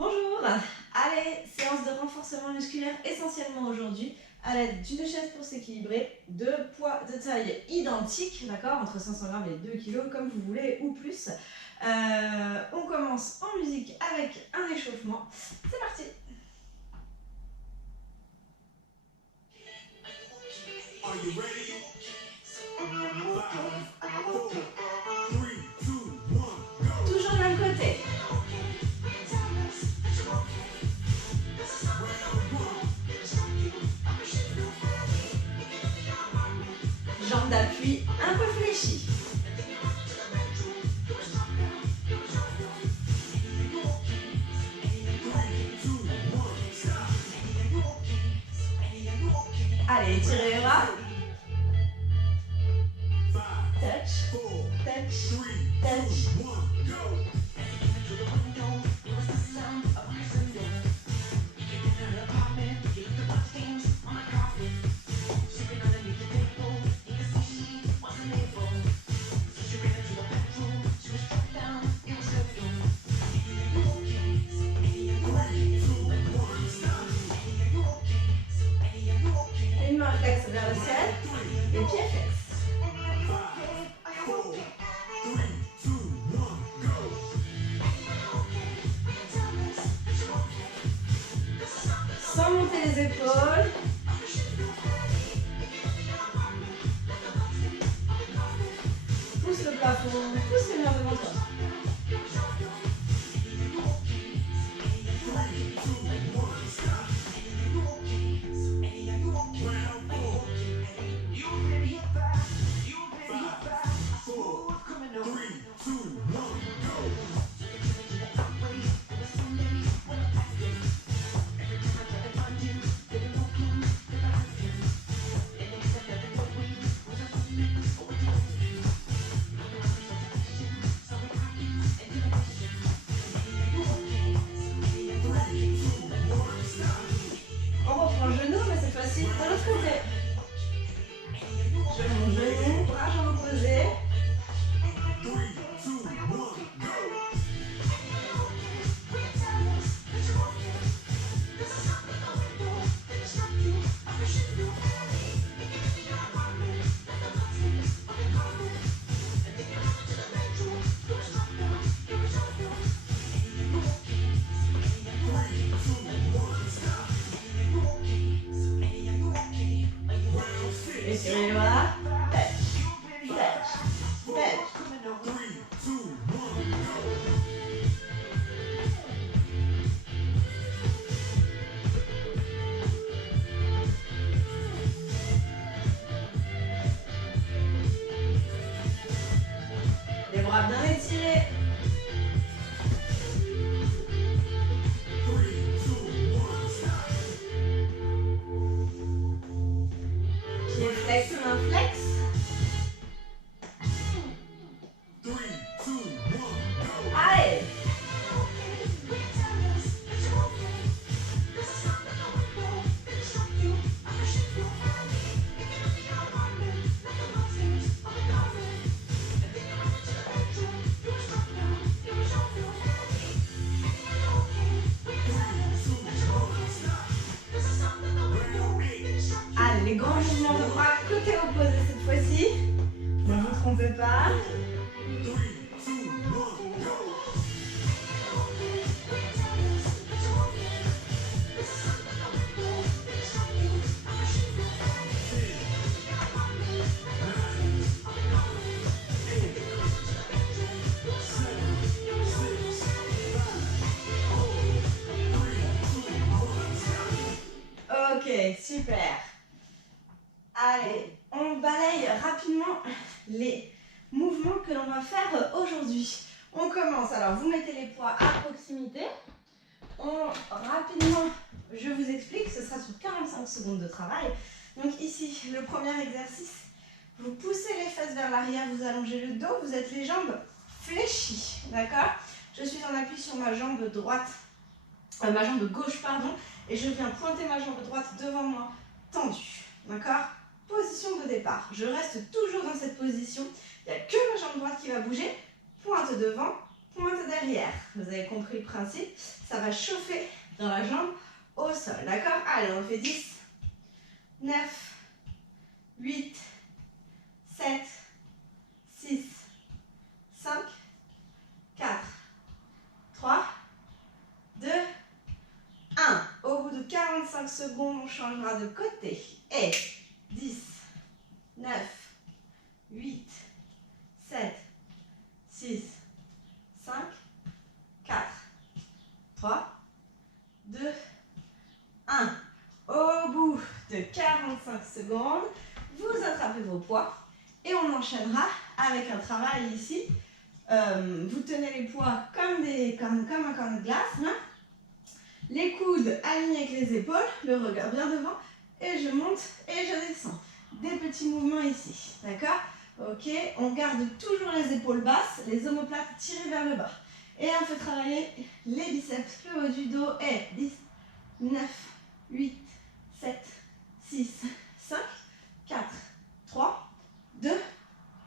Bonjour. Allez, séance de renforcement musculaire essentiellement aujourd'hui à l'aide d'une chaise pour s'équilibrer, de poids de taille identique, d'accord, entre 500 grammes et 2 kg comme vous voulez ou plus. On commence en musique avec un échauffement. C'est parti. Are you ready? 5, 4, 3, 2, 1, go! Toujours le même côté. Jambes d'appui un peu fléchies. Allez, étirez les bras. Touch, touch, touch. Une main flex vers le ciel, les pieds flex. Sans monter les épaules. Pousse le plafond, pousse les mains devant toi. On reprend le genou, mais cette fois-ci de l'autre côté. Genou, bras jambes opposés. Étirez les bras. Touch, touch, touch. Les bras bien étirés. Pied flex, main flex. Allez. Allez, les grands mouvements de bras côté opposé cette fois-ci. Ne vous trompez pas. Ok, super. Allez, on balaye rapidement les mouvements que l'on va faire aujourd'hui. On commence, alors vous mettez les poids à proximité. Rapidement, je vous explique, ce sera sur 45 secondes de travail. Donc ici, le premier exercice, vous poussez les fesses vers l'arrière, vous allongez le dos, vous êtes les jambes fléchies, d'accord? Je suis en appui sur ma jambe droite, ma jambe gauche, pardon, et je viens pointer ma jambe droite devant moi, tendue, d'accord? Position de départ, je reste toujours dans cette position, il n'y a que ma jambe droite qui va bouger, pointe devant, pointe derrière. Vous avez compris le principe. Ça va chauffer dans la jambe au sol. D'accord? Allez, on fait 10, 9, 8, 7, 6, 5, 4, 3, 2, 1. Au bout de 45 secondes, on changera de côté. Et 10, 9, 8, 7, 6, 5, 4, 3, 2, 1. Au bout de 45 secondes, vous attrapez vos poids et on enchaînera avec un travail ici. Vous tenez les poids comme un cornet de glace. Hein, les coudes alignés avec les épaules, le regard bien devant, et je monte et je descends. Des petits mouvements ici, d'accord? Ok, on garde toujours les épaules basses, les omoplates tirées vers le bas. Et on fait travailler les biceps, le haut du dos, et 10, 9, 8, 7, 6, 5, 4, 3, 2,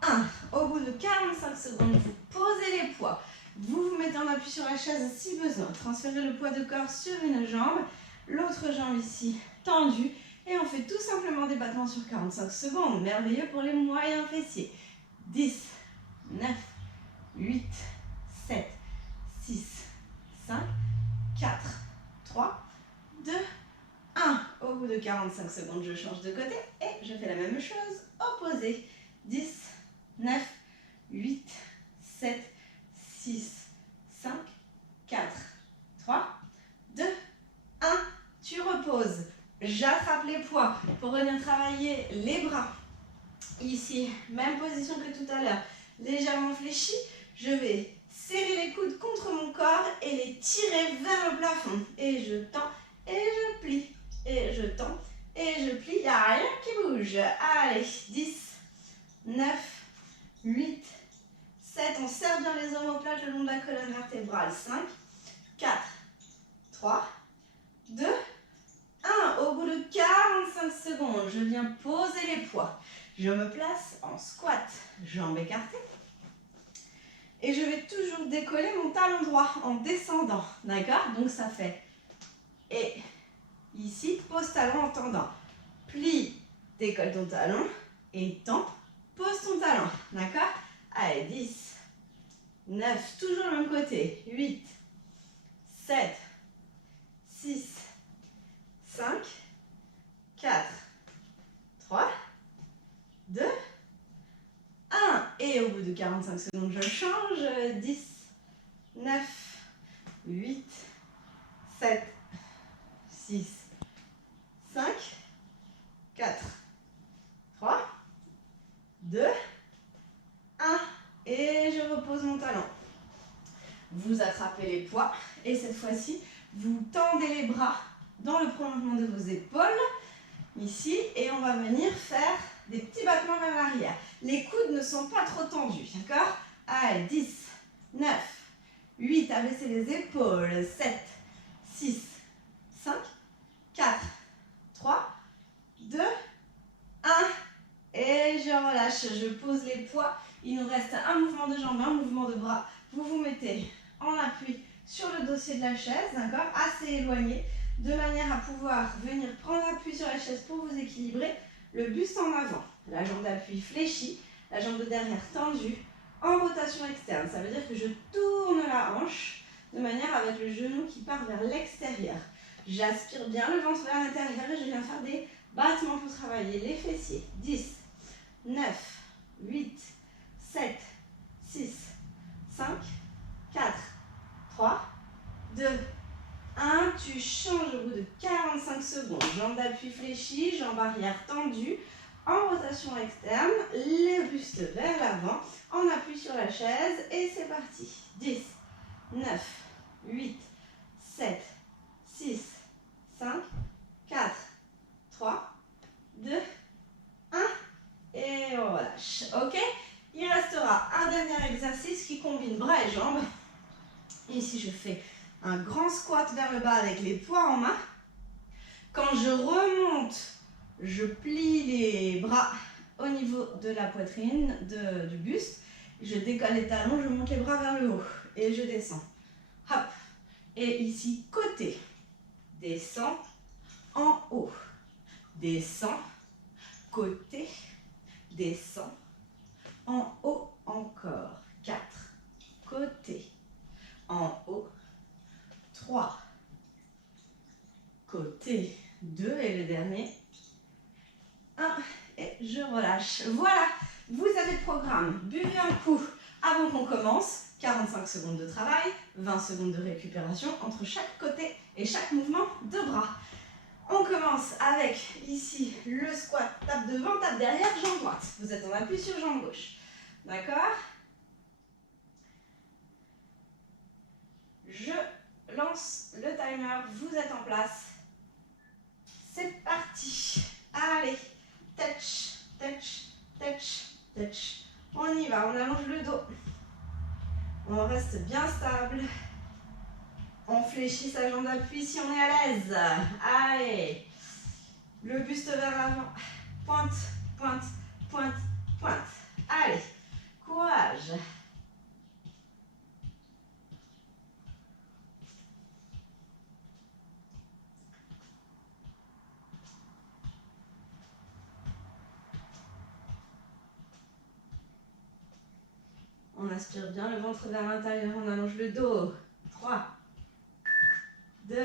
1. Au bout de 45 secondes, vous posez les poids. Vous vous mettez en appui sur la chaise si besoin. Transférez le poids de corps sur une jambe, l'autre jambe ici tendue. Et on fait tout simplement des battements sur 45 secondes. Merveilleux pour les moyens fessiers. 10, 9, 8, 7, 6, 5, 4, 3, 2, 1. Au bout de 45 secondes, je change de côté et je fais la même chose opposée. 10, 9, 8, 7, 6, 5, 4, 3, 2, 1. Tu reposes. J'attrape les poids pour venir travailler les bras. Ici, même position que tout à l'heure, légèrement fléchi. Je vais serrer les coudes contre mon corps et les tirer vers le plafond. Et je tends et je plie. Et je tends et je plie. Il n'y a rien qui bouge. Allez, 10, 9, 8, 7. On serre bien les omoplates le long de la colonne vertébrale. 5, 4, 3, 2, 1. Au bout de 45 secondes, je viens poser les poids. Je me place en squat, jambes écartées. Et je vais toujours décoller mon talon droit en descendant. D'accord? Donc ça fait. Et ici, pose talon en tendant. Plie, décolle ton talon. Et tends, pose ton talon. D'accord? Allez, 10, 9, toujours le même côté. 8, 7, 6, 5, 4, 3, 2, 1. Et au bout de 45 secondes, je change. 10, 9, 8, 7, 6, 5, 4, 3, 2, 1. Et je repose mon talon. Vous attrapez les poids et cette fois-ci, vous tendez les bras dans le prolongement de vos épaules, ici, et on va venir faire des petits battements vers l'arrière. Les coudes ne sont pas trop tendus, d'accord? Allez, 10, 9, 8, abaissez les épaules, 7, 6, 5, 4, 3, 2, 1, et je relâche, je pose les poids. Il nous reste un mouvement de jambes, un mouvement de bras. Vous vous mettez en appui sur le dossier de la chaise, d'accord? Assez éloigné, de manière à pouvoir venir prendre appui sur la chaise pour vous équilibrer. Le buste en avant, la jambe d'appui fléchie, la jambe de derrière tendue, en rotation externe. Ça veut dire que je tourne la hanche de manière avec le genou qui part vers l'extérieur. J'aspire bien le ventre vers l'intérieur et je viens faire des battements pour travailler les fessiers. 10, 9, 8, 7, 6, 5, 4, 3, 2, 1. Tu changes au bout de 45 secondes. Jambe d'appui fléchie, jambe arrière tendue, en rotation externe, le buste vers l'avant, en appui sur la chaise et c'est parti. 10, 9, 8, 7, 6, 5, 4, 3, 2, 1. Et on relâche. Ok? Il restera un dernier exercice qui combine bras et jambes. Ici, je fais un grand squat vers le bas avec les poings en main. Quand je remonte, je plie les bras au niveau de la poitrine, du buste. Je décolle les talons, je monte les bras vers le haut. et je descends. Hop. Et ici, côté. Descends, en haut. Descends, côté. Descends, en haut encore. 4. Côté. En haut. 3. Côté. 2 et le dernier. 1 et je relâche. Voilà, vous avez le programme. Buvez un coup avant qu'on commence. 45 secondes de travail, 20 secondes de récupération entre chaque côté et chaque mouvement de bras. On commence avec ici le squat, tape devant, tape derrière, jambe droite. Vous êtes en appui sur jambe gauche. D'accord? Je lance le timer, vous êtes en place. C'est parti. Allez, touch, touch, touch, touch. On y va, on allonge le dos. On reste bien stable. On fléchit sa jambe d'appui si on est à l'aise. Allez. Le buste vers l'avant. Pointe, pointe, pointe, pointe. Allez. Courage. On aspire bien le ventre vers l'intérieur. On allonge le dos. 3, 2,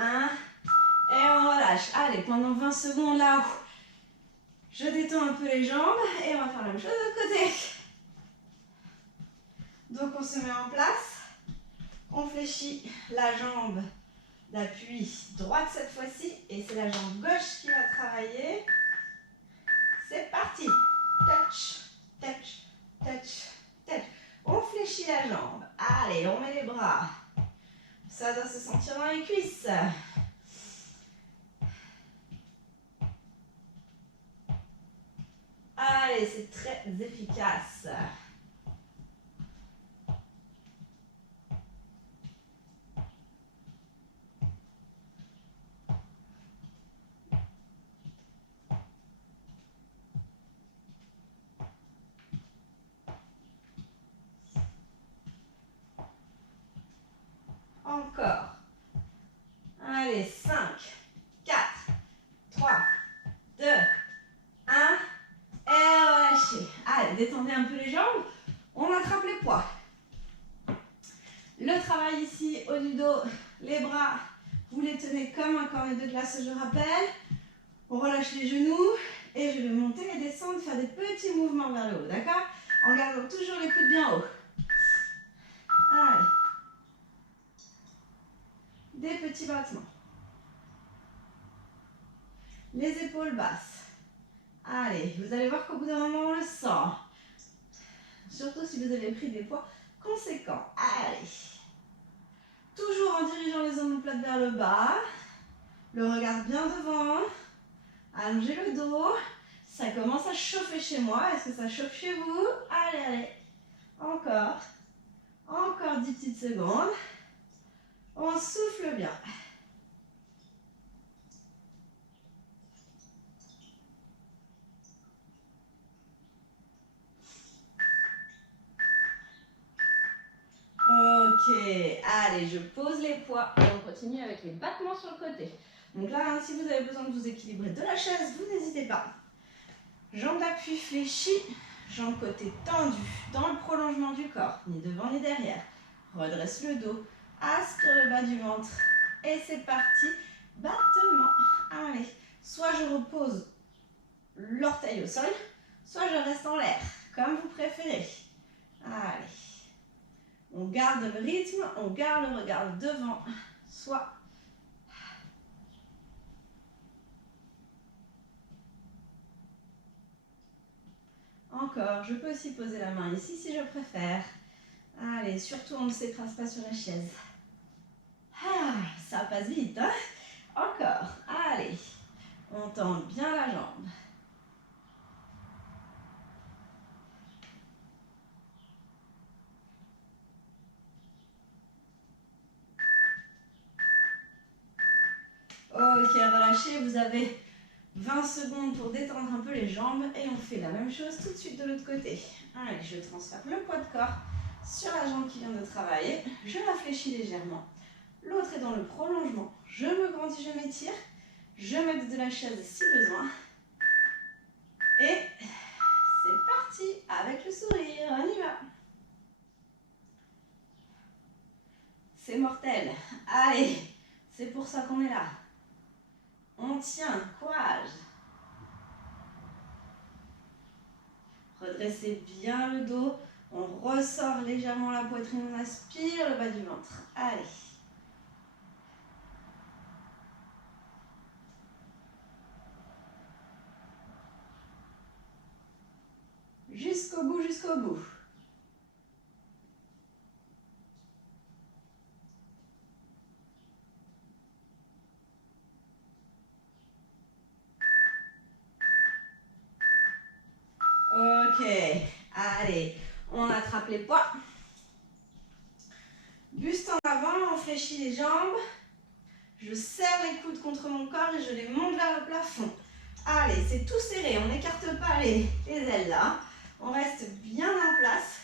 1. Et on relâche. Allez, pendant 20 secondes là, je détends un peu les jambes et on va faire la même chose de l'autre côté. Donc on se met en place. On fléchit la jambe d'appui droite cette fois-ci. Et c'est la jambe gauche qui va travailler. C'est parti. Touch, touch, touch, touch. On fléchit la jambe. Allez, on met les bras. Ça doit se sentir dans les cuisses. Allez, c'est très efficace. Encore. Allez, 5, 4, 3, 2, 1. Et relâchez. Allez, détendez un peu les jambes. On attrape les poids. Le travail ici, haut du dos, les bras, vous les tenez comme un cornet de glace, je rappelle. On relâche les genoux et je vais monter et descendre, faire des petits mouvements vers le haut, d'accord? En gardant toujours les coudes bien hauts. Allez. Des petits battements. Les épaules basses. Allez, vous allez voir qu'au bout d'un moment, on le sent. Surtout si vous avez pris des poids conséquents. Allez. Toujours en dirigeant les omoplates vers le bas. Le regard bien devant. Allongez le dos. Ça commence à chauffer chez moi. Est-ce que ça chauffe chez vous? Allez, allez. Encore. Encore 10 petites secondes. On souffle bien. Ok, allez, je pose les poids et on continue avec les battements sur le côté. Donc là, hein, si vous avez besoin de vous équilibrer de la chaise, vous n'hésitez pas. Jambes d'appui fléchies, jambes côté tendues, dans le prolongement du corps, ni devant ni derrière. Redresse le dos, aspire le bas du ventre et c'est parti. Battement. Allez, soit je repose l'orteil au sol, soit je reste en l'air, comme vous préférez. Allez. On garde le rythme, on garde le regard devant, soit. Encore, je peux aussi poser la main ici si je préfère. Allez, surtout on ne s'écrase pas sur la chaise. Ah, ça passe vite, hein? Encore, allez, on tend bien la jambe. Ok, relâchez, vous avez 20 secondes pour détendre un peu les jambes et on fait la même chose tout de suite de l'autre côté. Allez, je transfère le poids de corps sur la jambe qui vient de travailler. Je la fléchis légèrement. L'autre est dans le prolongement. Je me grandis, je m'étire. Je m'aide de la chaise si besoin. Et c'est parti avec le sourire. On y va. C'est mortel. Allez, c'est pour ça qu'on est là. On tient, courage. Redressez bien le dos. On ressort légèrement la poitrine, on aspire le bas du ventre. Allez. Jusqu'au bout, jusqu'au bout. Ok, allez, on attrape les poids. Buste en avant, on fléchit les jambes. Je serre les coudes contre mon corps et je les monte vers le plafond. Allez, c'est tout serré, on n'écarte pas les ailes là. On reste bien en place.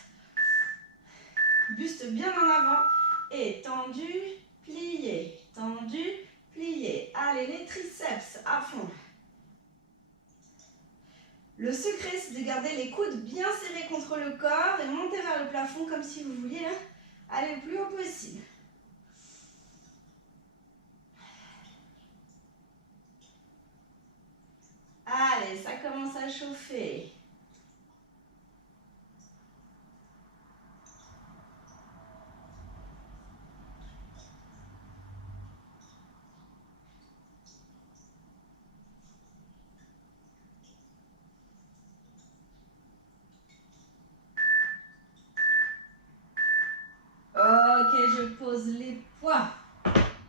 Buste bien en avant et tendu, plié, tendu, plié. Allez, les triceps à fond. Le secret, c'est de garder les coudes bien serrés contre le corps et monter vers le plafond comme si vous vouliez aller le plus haut possible. Allez, ça commence à chauffer. Ok, je pose les poids.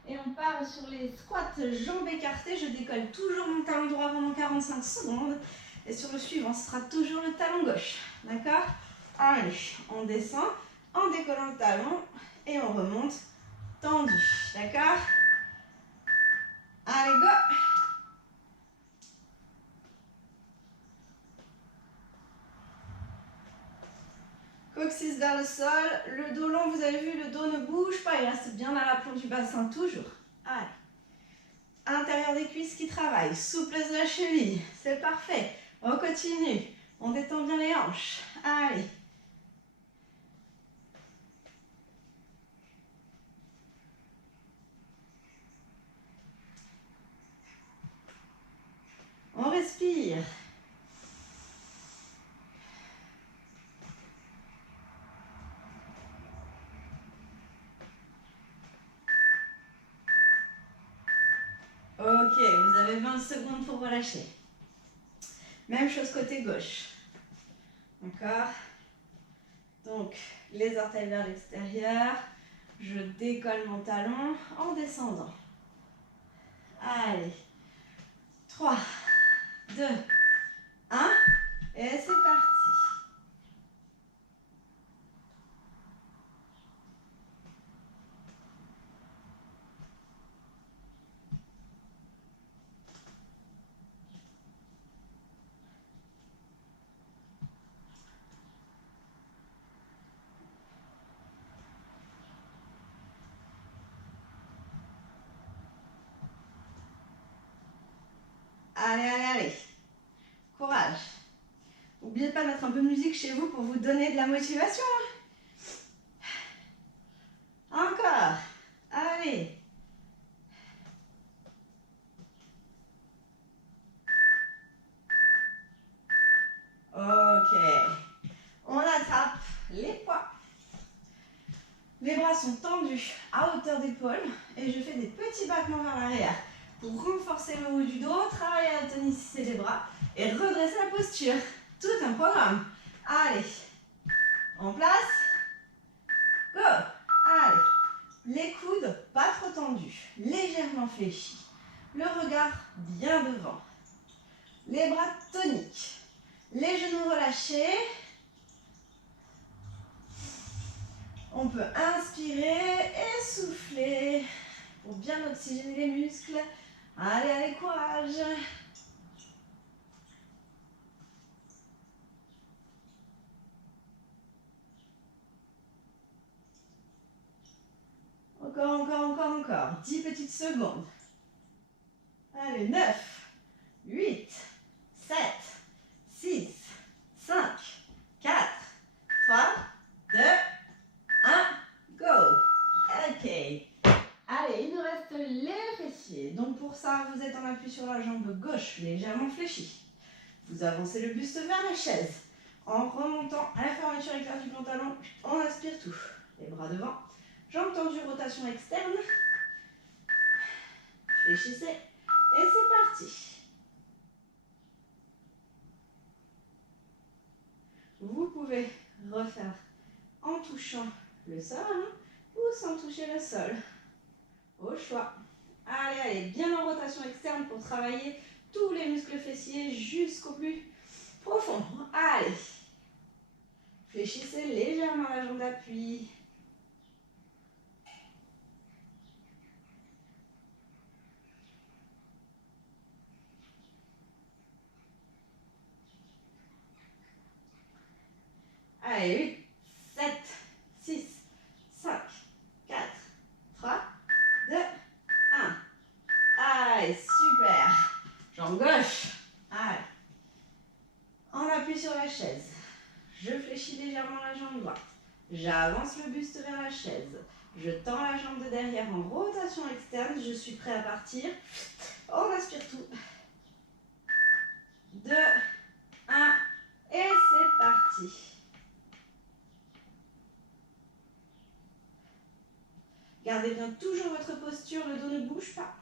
Et on part sur les squats, jambes écartées. Je décolle toujours mon talon droit pendant 45 secondes. Et sur le suivant, ce sera toujours le talon gauche. D'accord? Allez, on descend en décollant le talon et on remonte tendu. D'accord? Allez, go! Coccyx vers le sol, le dos long, vous avez vu, le dos ne bouge pas, il reste bien à l'aplomb du bassin, toujours. Allez. Intérieur des cuisses qui travaille, souplesse de la cheville, c'est parfait. On continue, on détend bien les hanches. Allez. On respire. Ok, vous avez 20 secondes pour relâcher. Même chose côté gauche. D'accord? Donc, les orteils vers l'extérieur. Je décolle mon talon en descendant. Allez. 3, 2, 1. Et c'est parti. Allez, allez, allez. Courage. N'oubliez pas de mettre un peu de musique chez vous pour vous donner de la motivation. Encore. Allez. Ok. On attrape les poids. Les bras sont tendus à hauteur d'épaule et je fais des petits battements vers l'arrière pour renforcer le haut du dos, travailler la tonicité des bras et redresser la posture. Tout un programme. Allez. En place. Go. Allez. Les coudes pas trop tendus, légèrement fléchis. Le regard bien devant. Les bras toniques. Les genoux relâchés. On peut inspirer et souffler pour bien oxygéner les muscles. Allez, allez, courage. Encore. 10 petites secondes. Allez, 9, 8, 7, 6, 5, 4, 3, 2, 1, go. Ok. Allez, il nous reste les fessiers. Donc pour ça, vous êtes en appui sur la jambe gauche, légèrement fléchie. Vous avancez le buste vers la chaise. En remontant à la fermeture éclair du pantalon, on aspire tout. Les bras devant, jambes tendues, rotation externe. Fléchissez et c'est parti. Vous pouvez refaire en touchant le sol ou sans toucher le sol. Au choix. Allez, bien en rotation externe pour travailler tous les muscles fessiers jusqu'au plus profond. Allez. Fléchissez légèrement la jambe d'appui. Allez, 8, 7, 6, 5, 4, 3, 2, 1. Allez, super. Jambe gauche. Allez. On appuie sur la chaise. Je fléchis légèrement la jambe droite. J'avance le buste vers la chaise. Je tends la jambe de derrière en rotation externe. Je suis prêt à partir. On aspire tout. 2, 1. Et c'est parti. Gardez bien toujours votre posture. Le dos ne bouge pas.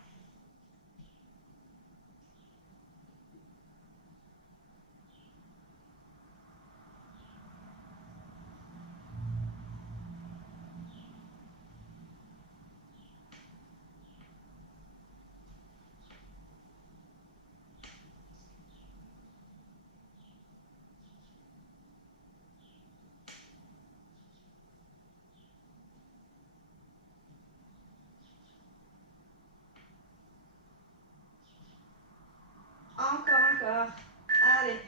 Encore. Allez.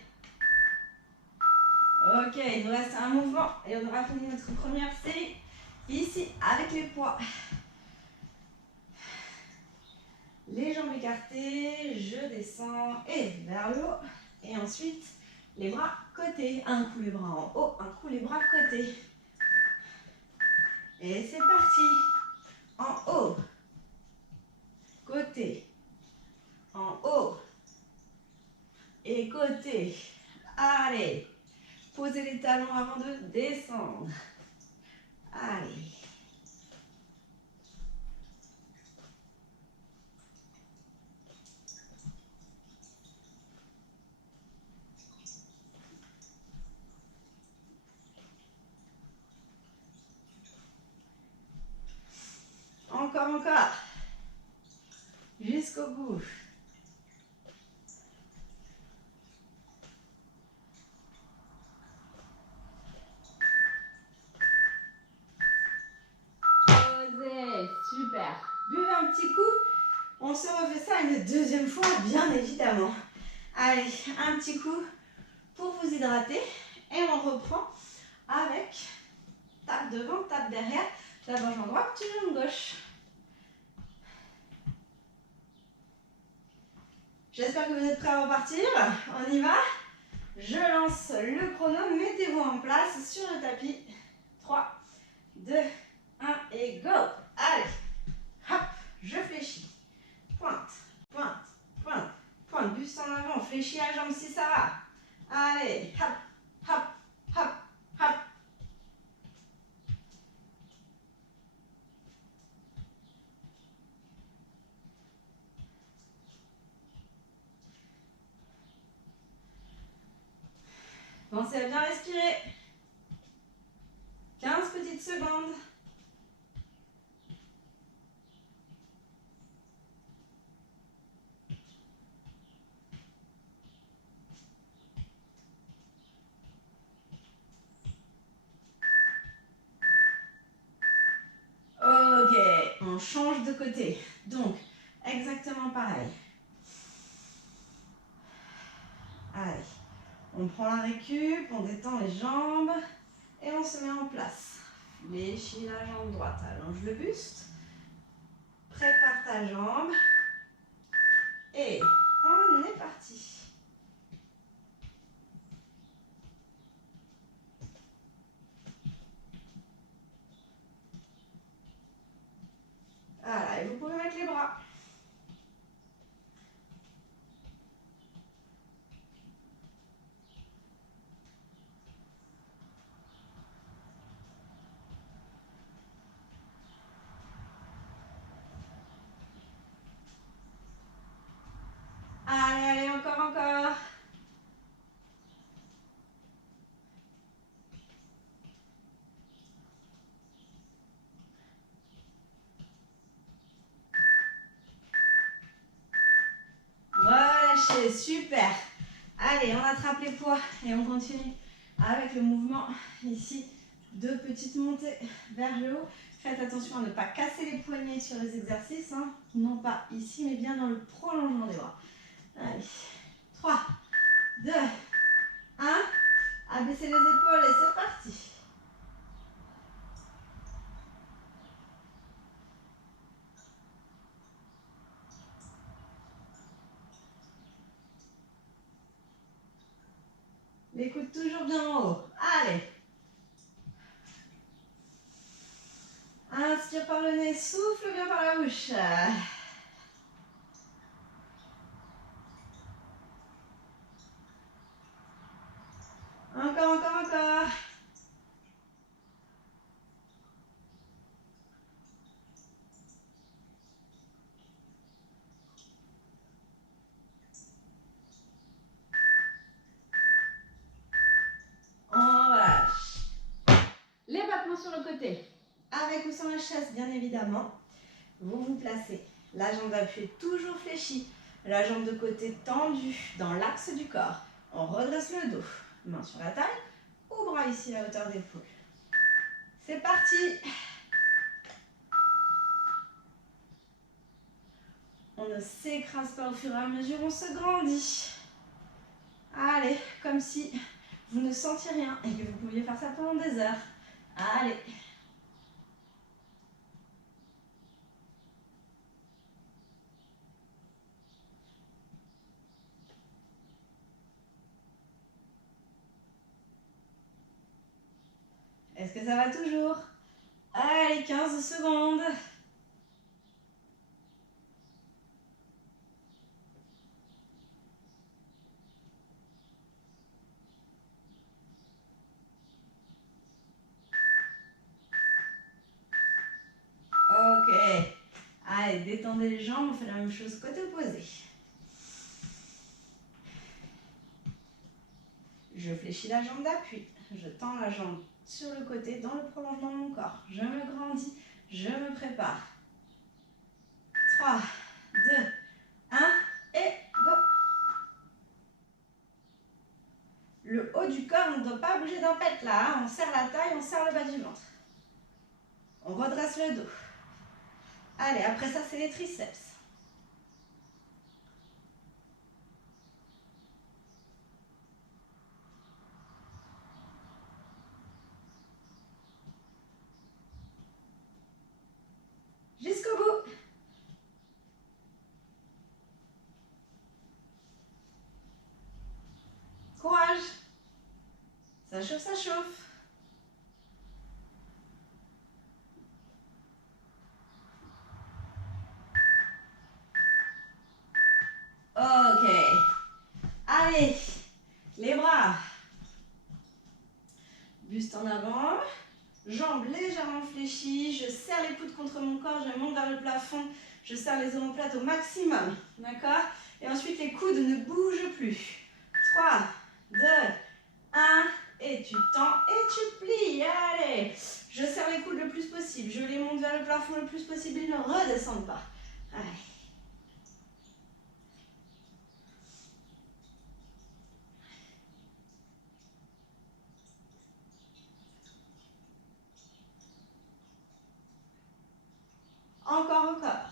Ok, il nous reste un mouvement et on aura fini notre première série ici avec les poids. Les jambes écartées, je descends et vers le haut. Et ensuite, les bras côtés. Un coup les bras en haut, un coup les bras côtés. Et c'est parti. En haut, côté, en haut et côté. Allez, posez les talons avant de descendre. Allez. Encore. Jusqu'au bout. Posez. Super. Buvez un petit coup. On se refait ça une deuxième fois, bien évidemment. Allez, un petit coup pour vous hydrater. Et on reprend avec tape devant, tape derrière. D'abord jambe droite, puis jambe gauche. J'espère que vous êtes prêts à repartir. On y va. Je lance le chrono. Mettez-vous en place sur le tapis. 3, 2, 1 et go. Allez. Hop, je fléchis. Pointe, buste en avant. Fléchis la jambe si ça va. Allez, hop. Pensez à bien respirer. 15 petites secondes. Ok, on change de côté. Donc, exactement pareil. Allez, on prend la récup, on détend les jambes et on se met en place. Fléchis la jambe droite, allonge le buste. Prépare ta jambe. Et on est parti. Voilà, et vous pouvez mettre les bras. Allez, allez, encore, encore. Relâchez, super. Allez, on attrape les poids et on continue avec le mouvement ici. Deux petites montées vers le haut. Faites attention à ne pas casser les poignets sur les exercices. Hein. Non pas ici, mais bien dans le prolongement des bras. Allez, 3, 2, 1. Abaissez les épaules et c'est parti. Les coudes toujours bien en haut. Allez. Inspire par le nez, souffle bien par la bouche. Encore, encore, encore. On relâche. Les battements sur le côté. Avec ou sans la chaise, bien évidemment. Vous vous placez. La jambe d'appui est toujours fléchie. La jambe de côté tendue dans l'axe du corps. On redresse le dos. Main sur la taille ou bras ici à la hauteur d'épaule. C'est parti. On ne s'écrase pas au fur et à mesure, on se grandit. Allez, comme si vous ne sentiez rien et que vous pouviez faire ça pendant des heures. Allez. Est-ce que ça va toujours? Allez, 15 secondes. Ok. Allez, détendez les jambes, on fait la même chose côté opposé. Je fléchis la jambe d'appui. Je tends la jambe sur le côté dans le prolongement de mon corps. Je me grandis, je me prépare. 3, 2, 1 et go. Le haut du corps ne doit pas bouger d'un pet là. Hein. On serre la taille, on serre le bas du ventre. On redresse le dos. Allez, après ça, c'est les triceps. Jusqu'au bout. Courage. Ça chauffe, ça chauffe. Ok. Allez, les bras. Buste en avant. Jambes légèrement fléchies. Je serre les coudes contre mon corps. Je monte vers le plafond. Je serre les omoplates au maximum. D'accord? Et ensuite, les coudes ne bougent plus. 3, 2, 1. Et tu tends et tu plies. Allez. Je serre les coudes le plus possible. Je les monte vers le plafond le plus possible. Ils ne redescendent pas. Allez. Encore, encore.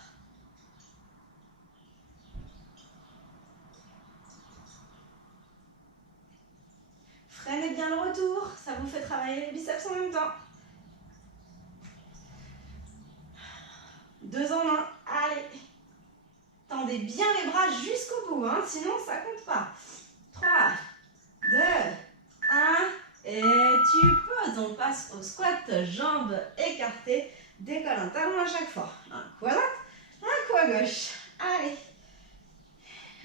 Freinez bien le retour. Ça vous fait travailler les biceps en même temps. 2 en 1. Allez. Tendez bien les bras jusqu'au bout, hein, sinon ça compte pas. 3, 2, 1. Et tu poses. On passe au squat, jambes écartées. Décolle un talon à chaque fois. Un coup à droite, un coup à gauche. Allez.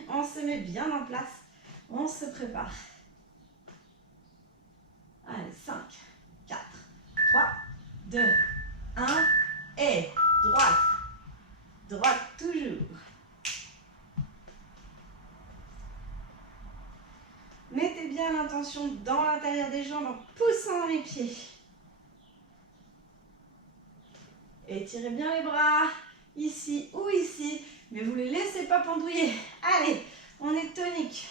On se met bien en place. On se prépare. Allez, 5, 4, 3, 2, 1. Et droite. Droite toujours. Mettez bien l'intention dans l'intérieur des jambes en poussant les pieds. Étirez bien les bras, ici ou ici, mais vous ne les laissez pas pendouiller. Allez, on est tonique.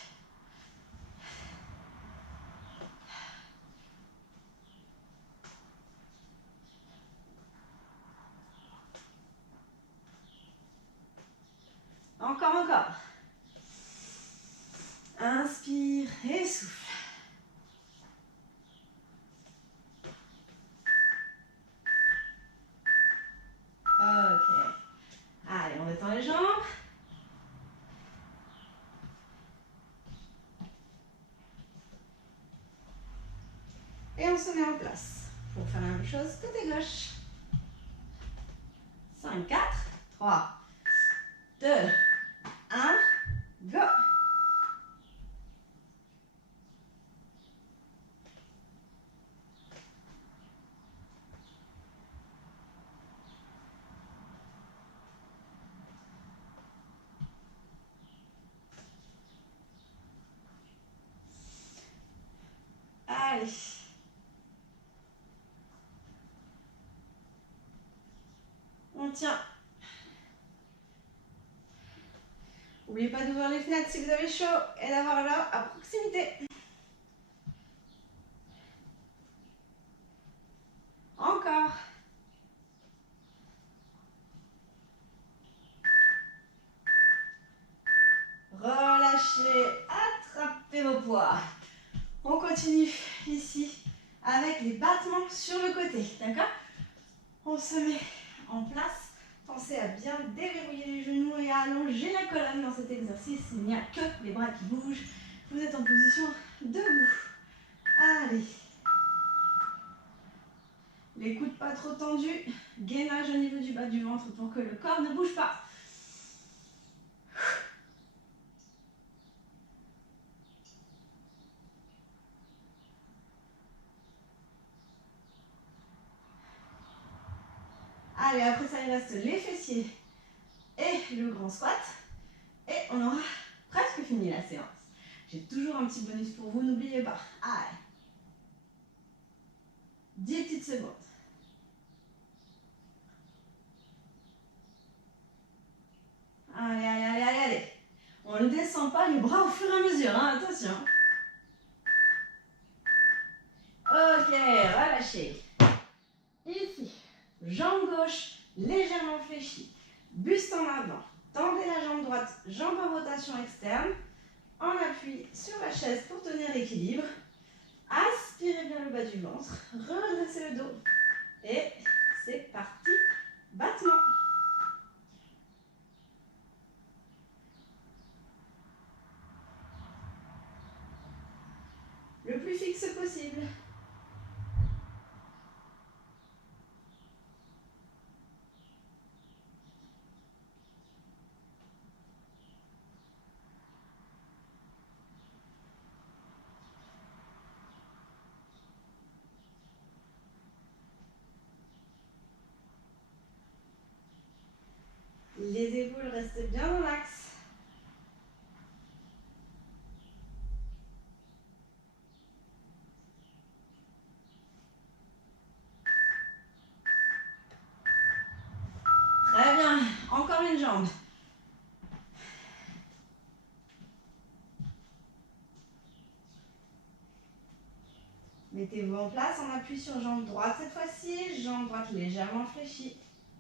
Encore, encore. Inspire et souffle. Ok. Allez, on détend les jambes. Et on se met en place pour faire la même chose côté gauche. 5, 4, 3, 2, 1, go. Allez. On tient. N'oubliez pas d'ouvrir les fenêtres si vous avez chaud et d'avoir l'eau à proximité. Encore. Relâchez, attrapez vos poids. On continue ici avec les battements sur le côté, d'accord? On se met en place. Pensez à bien déverrouiller les genoux et à allonger la colonne dans cet exercice. Il n'y a que les bras qui bougent. Vous êtes en position debout. Allez. Les coudes pas trop tendus. Gainage au niveau du bas du ventre pour que le corps ne bouge pas. Allez, après ça, il reste les fessiers et le grand squat. Et on aura presque fini la séance. J'ai toujours un petit bonus pour vous, n'oubliez pas. Allez. 10 petites secondes. Allez, allez, allez, allez, allez. On ne descend pas les bras au fur et à mesure, hein, attention. Ok, relâchez. Ici, jambe gauche légèrement fléchie. Buste en avant. Tendez la jambe droite, jambe en rotation externe. En appui sur la chaise pour tenir l'équilibre. Aspirez bien le bas du ventre. Redressez le dos. Et c'est parti. Battement. Le plus fixe possible. Les épaules restent bien dans l'axe. Très bien. Encore une jambe. Mettez-vous en place en appui sur jambe droite cette fois-ci. Jambe droite légèrement fléchie.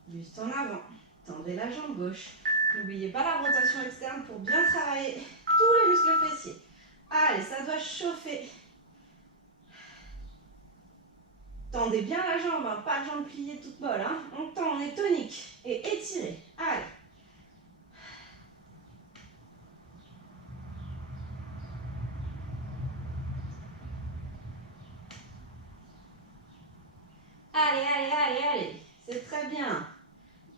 Buste en avant. Tendez la jambe gauche. N'oubliez pas la rotation externe pour bien travailler tous les muscles fessiers. Allez, ça doit chauffer. Tendez bien la jambe, hein, pas de jambe pliée toute molle. Hein. On tend, on est tonique et étiré. Allez. Allez, allez, allez, allez. C'est très bien.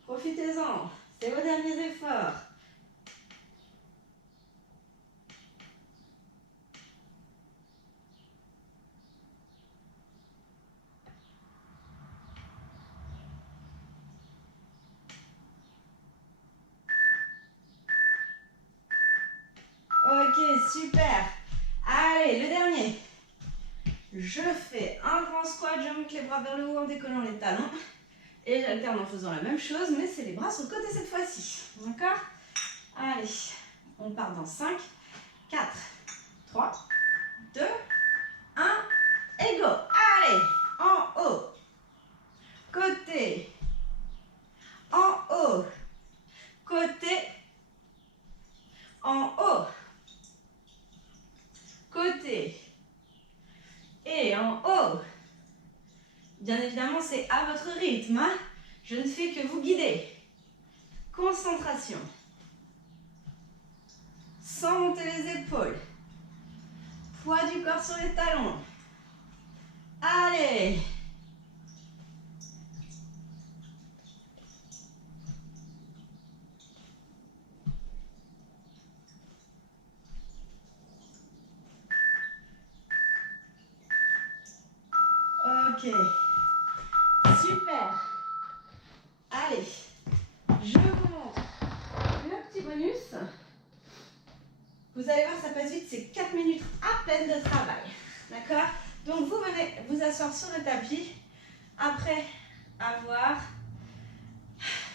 Profitez-en. C'est vos derniers efforts. Ok, super. Allez, le dernier. Je fais un grand squat, je monte les bras vers le haut en décollant les talons. Et j'alterne en faisant la même chose, mais c'est les bras sur le côté cette fois-ci. D'accord? Allez, on part dans 5, 4, 3, 2, 1, et go. Allez, en haut, côté, en haut, côté, en haut, côté, et en haut. Bien évidemment, c'est à votre rythme. Hein? Je ne fais que vous guider. Concentration. Sans monter les épaules. Poids du corps sur les talons. Allez. Ok. Super. Allez. Je vous montre le petit bonus. Vous allez voir, ça passe vite, c'est 4 minutes à peine de travail. D'accord? Donc, vous venez vous asseoir sur le tapis après avoir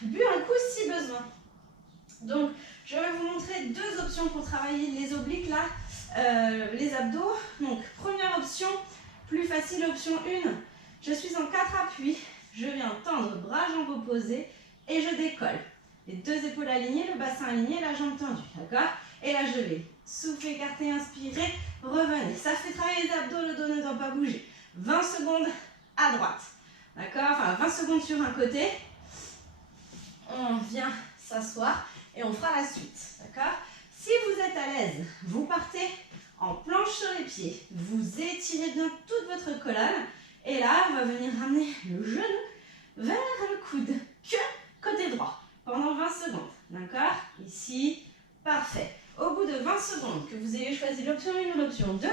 bu un coup si besoin. Donc, je vais vous montrer deux options pour travailler les obliques, là, les abdos. Donc, première option, plus facile, option 1. Je suis en 4 appuis, je viens tendre bras, jambes opposées et je décolle. Les deux épaules alignées, le bassin aligné, la jambe tendue, d'accord? Et là, je vais souffler, écarter, inspirer, revenez. Ça fait travailler les abdos, le dos ne doit pas bouger. 20 secondes à droite, d'accord? Enfin, 20 secondes sur un côté. On vient s'asseoir et on fera la suite, d'accord? Si vous êtes à l'aise, vous partez en planche sur les pieds. Vous étirez bien toute votre colonne. Et là, on va venir ramener le genou vers le coude. Que côté droit. Pendant 20 secondes, d'accord? Ici, parfait. Au bout de 20 secondes, que vous ayez choisi l'option 1 ou l'option 2,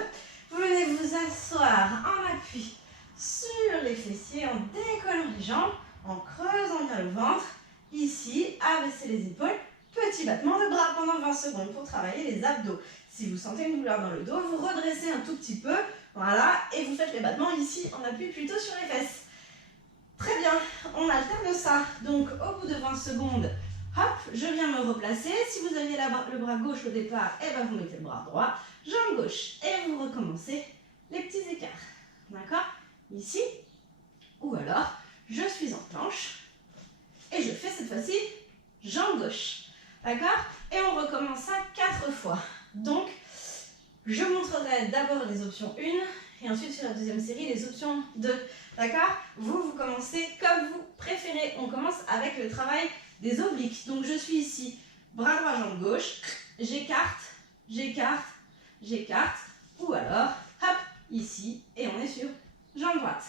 vous venez vous asseoir en appui sur les fessiers, en décollant les jambes, en creusant bien le ventre. Ici, abaissez les épaules. Petit battement de bras pendant 20 secondes pour travailler les abdos. Si vous sentez une douleur dans le dos, vous redressez un tout petit peu. Voilà, et vous faites les battements ici, on appuie plutôt sur les fesses. Très bien, on alterne ça. Donc, au bout de 20 secondes, hop, je viens me replacer. Si vous aviez le bras gauche au départ, eh ben vous mettez le bras droit, jambe gauche, et vous recommencez les petits écarts. D'accord? Ici, ou alors, je suis en planche, et je fais cette fois-ci jambe gauche. D'accord? Et on recommence ça 4 fois. Donc, je montrerai d'abord les options 1 et ensuite sur la deuxième série les options 2. D'accord? Vous commencez comme vous préférez. On commence avec le travail des obliques. Donc, je suis ici, bras droit, jambe gauche. J'écarte, j'écarte, j'écarte. Ou alors, hop, ici, et on est sur jambe droite.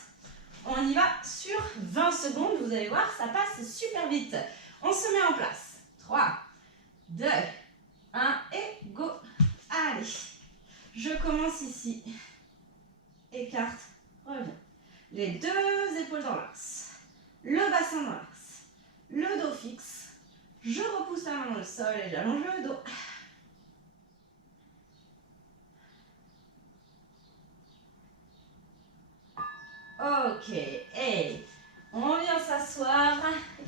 On y va sur 20 secondes. Vous allez voir, ça passe super vite. On se met en place. 3, 2, 1 et go. Allez, je commence ici. Écarte, reviens. Les deux épaules dans l'axe. Le bassin dans l'axe. Le dos fixe. Je repousse la main dans le sol et j'allonge le dos. Ok, et on vient s'asseoir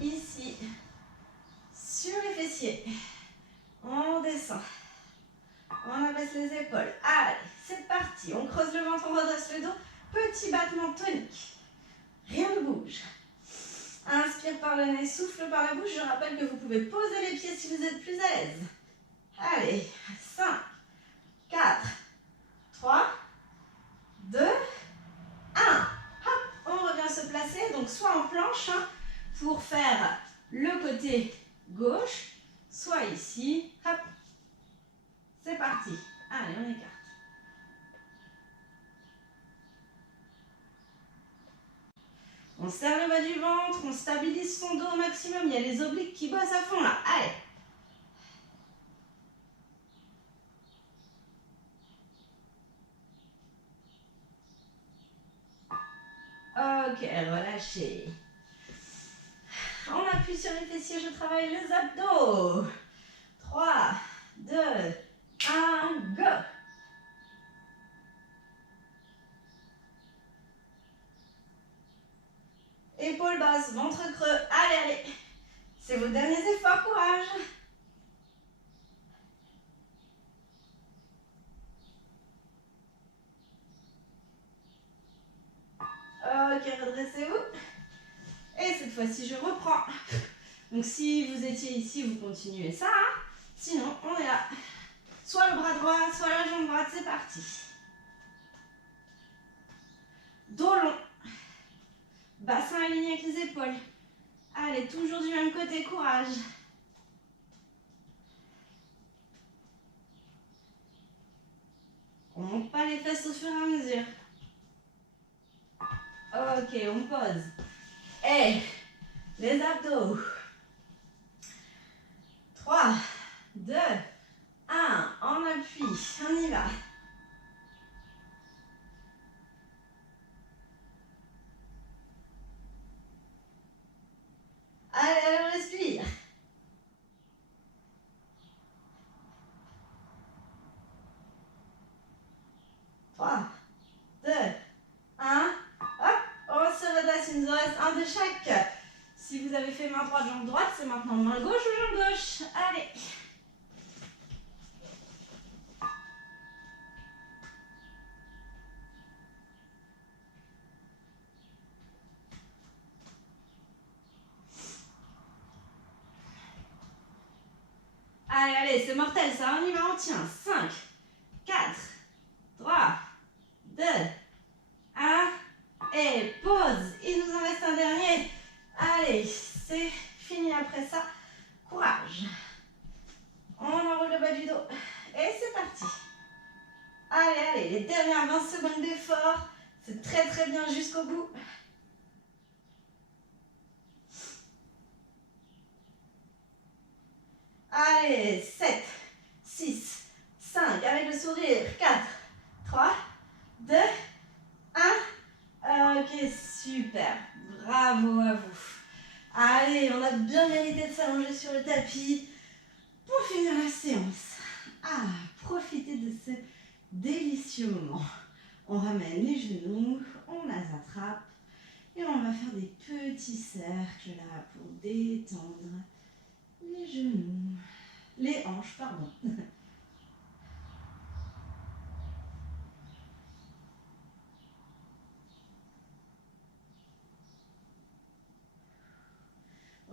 ici sur les fessiers. On descend. On abaisse les épaules. Allez, c'est parti. On creuse le ventre, on redresse le dos. Petit battement tonique. Rien ne bouge. Inspire par le nez, souffle par la bouche. Je rappelle que vous pouvez poser les pieds si vous êtes plus à l'aise. Allez, 5, 4, 3, 2, 1. Hop, on revient donc soit en planche hein, pour faire le côté gauche, soit ici. Hop, c'est parti. Allez, on écarte. On serre le bas du ventre, on stabilise son dos au maximum. Il y a les obliques qui bossent à fond là. Allez. Ok, relâchez. On appuie sur les fessiers, je travaille les abdos. 3, 2, 1, go. Épaules basses, ventre creux. Allez, allez. C'est vos derniers efforts, courage. Ok, redressez-vous. Et cette fois-ci, je reprends. Donc, si vous étiez ici, vous continuez ça. Hein. Sinon, on est là. Soit le bras droit, soit la jambe droite. C'est parti. Dos long. Bassin aligné avec les épaules. Allez, toujours du même côté, courage. On ne monte pas les fesses au fur et à mesure. Ok, on pose. Et les abdos. 3, 2, 1. En appui. On y va. Allez, allez, on respire. 3, 2, 1. Hop, on se redresse. Il nous en reste un de chaque. Si vous avez fait main droite, jambe droite, c'est maintenant main gauche ou jambe gauche. Allez. Allez, allez, c'est mortel ça. On y va, on tient. 5, 4, 3, 2, 1. Et pause. Il nous en reste un dernier. Allez, c'est fini après ça. Courage. On enroule le bas du dos. Et c'est parti. Allez, allez, les dernières 20 secondes d'effort. C'est très très bien jusqu'au bout. Allez, 7, 6, 5, avec le sourire. 4, 3, 2, 1. Ok, super. Bravo à vous. Allez, on a bien mérité de s'allonger sur le tapis pour finir la séance. Ah, profitez de ce délicieux moment. On ramène les genoux, on les attrape et on va faire des petits cercles là pour détendre les genoux, les hanches, pardon.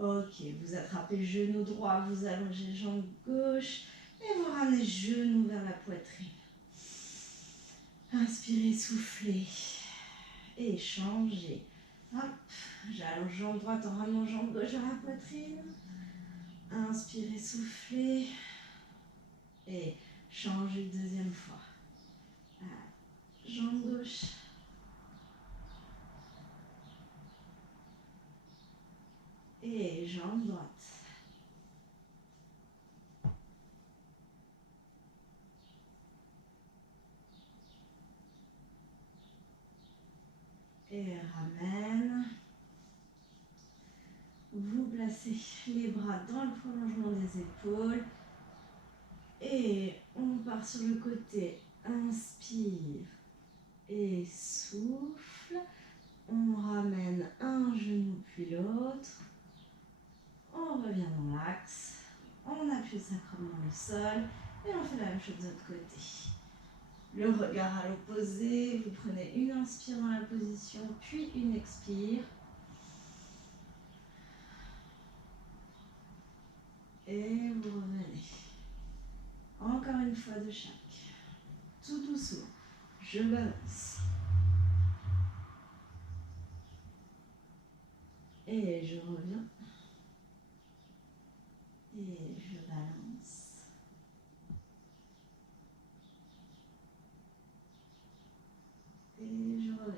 Ok, vous attrapez genou droit, vous allongez jambe gauche et vous ramenez genou vers la poitrine. Inspirez, soufflez et changez. Hop, j'allonge jambe droite en ramenant jambe gauche vers la poitrine. Inspirez, soufflez et changez une deuxième fois. Jambe gauche. Et jambe droite. Et ramène. Vous placez les bras dans le prolongement des épaules. Et on part sur le côté. Inspire et souffle. On ramène un genou puis l'autre. On revient dans l'axe. On appuie le sacrum dans le sol. Et on fait la même chose de l'autre côté. Le regard à l'opposé. Vous prenez une inspire dans la position, puis une expire. Et vous revenez. Encore une fois de chaque. Tout doucement. Je balance. Et je reviens. Et je balance. Et je reviens.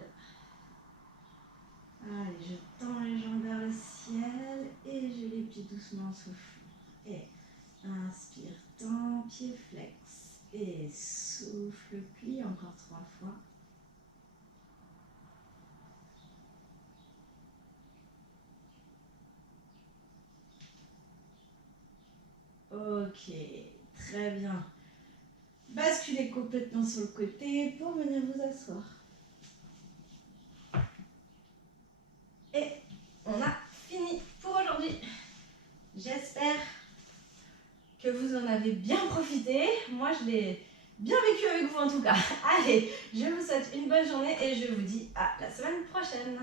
Allez, je tends les jambes vers le ciel et je les plie doucement en soufflant. Et inspire, tends, pied flex. Et souffle, plie encore 3 fois. Ok, très bien. Basculez complètement sur le côté pour venir vous asseoir. Et on a fini pour aujourd'hui. J'espère que vous en avez bien profité. Moi, je l'ai bien vécu avec vous en tout cas. Allez, je vous souhaite une bonne journée et je vous dis à la semaine prochaine.